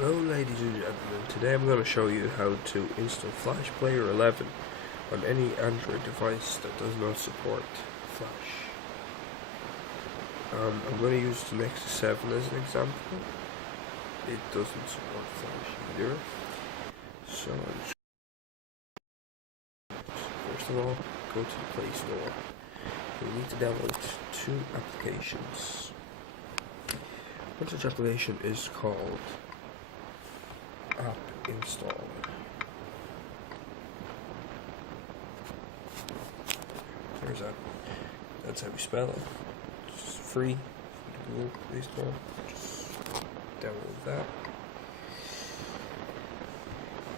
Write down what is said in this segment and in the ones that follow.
Hello ladies and gentlemen, today I'm going to show you how to install Flash Player 11 on any Android device that does not support Flash. I'm going to use the Nexus 7 as an example. It doesn't support Flash either. So first of all, go to the Play Store. You'll need to download two applications. One such application is called App Install. There's that. That's how we spell it. It's free from the Google Play Store. Just download that.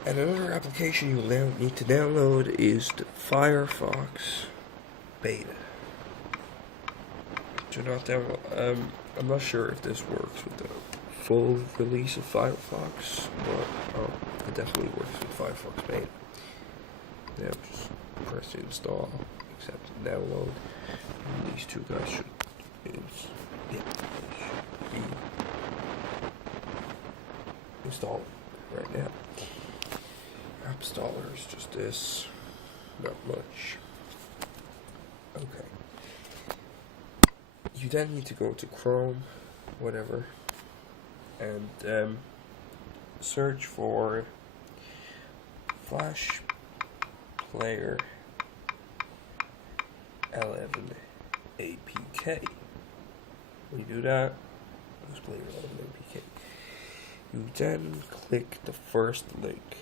And another application you will now need to download is the Firefox Beta. Do not download. I'm not sure if this works with the full release of Firefox, but it definitely works with Firefox Beta. Now just press install, accept and download. And these two guys should be installed right now. App installer is just this, not much. Okay. You then need to go to Chrome, whatever, and search for Flash Player 11 APK. When you do that, Flash Player 11 APK. You then click the first link.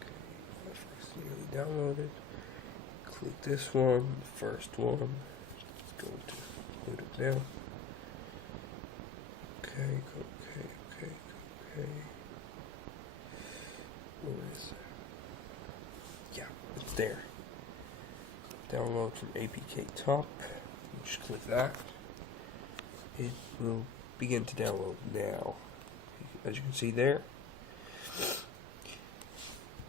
Okay, Firefox nearly downloaded. Click this one, the first one. Let's go to load it now. Okay. Where is it? Yeah, it's there. Download from APK top. You just click that. It will begin to download now. As you can see there.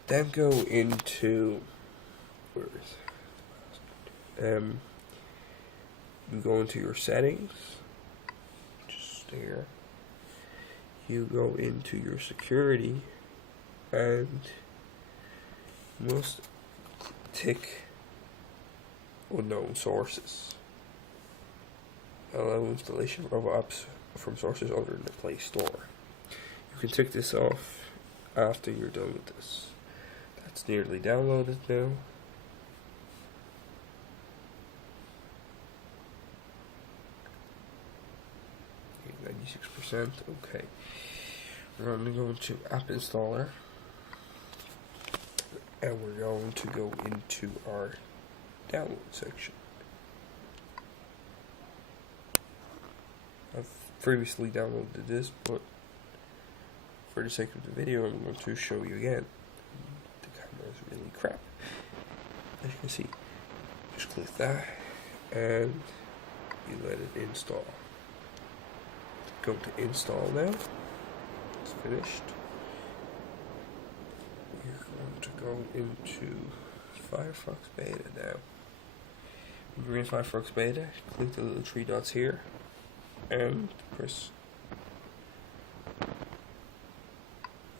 Then go into, where is it? You go into your settings, just there. You go into your security, and you must tick unknown sources. Allow installation of apps from sources other than the Play Store. You can tick this off after you're done with this. That's nearly downloaded now. 96%. Okay. We're going to go to App Installer, and we're going to go into our download section. I've previously downloaded this, but for the sake of the video, I'm going to show you again. The camera is really crap. As you can see, just click that, and you let it install. Go to install now. It's finished. You're going to go into Firefox Beta now. When you're in Firefox Beta, click the little three dots here and press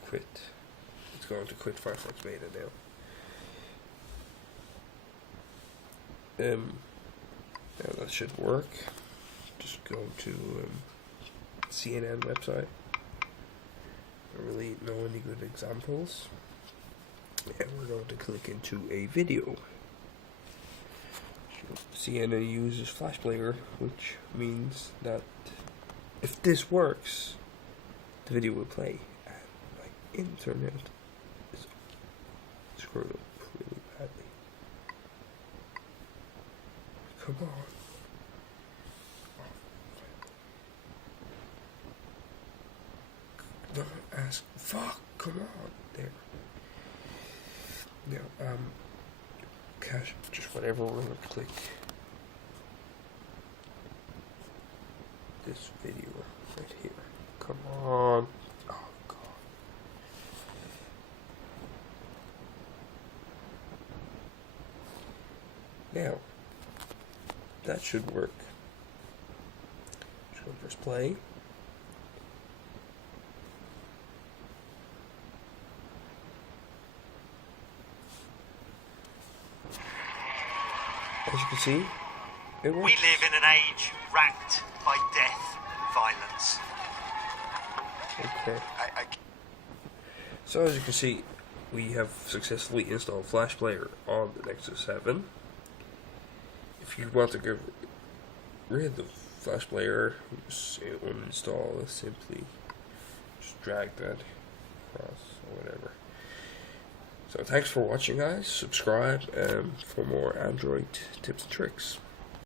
quit. It's going to quit Firefox Beta now. Now that should work. Just go to CNN website. I don't really know any good examples. And we're going to click into a video. CNN uses Flash Player, which means that if this works, the video will play. And my internet is screwed up really badly. Come on. Don't ask. Fuck, come on. There. Now, cache, just whatever, we're gonna click this video right here. Come on. Oh, God. Now, that should work. So press play. As you can see, it works. We live in an age ranked by death and violence. Okay. So as you can see, we have successfully installed Flash Player on the Nexus 7. If you want to get rid of the Flash Player, just say uninstall, simply just drag that across or whatever. So thanks for watching, guys. Subscribe for more Android tips and tricks.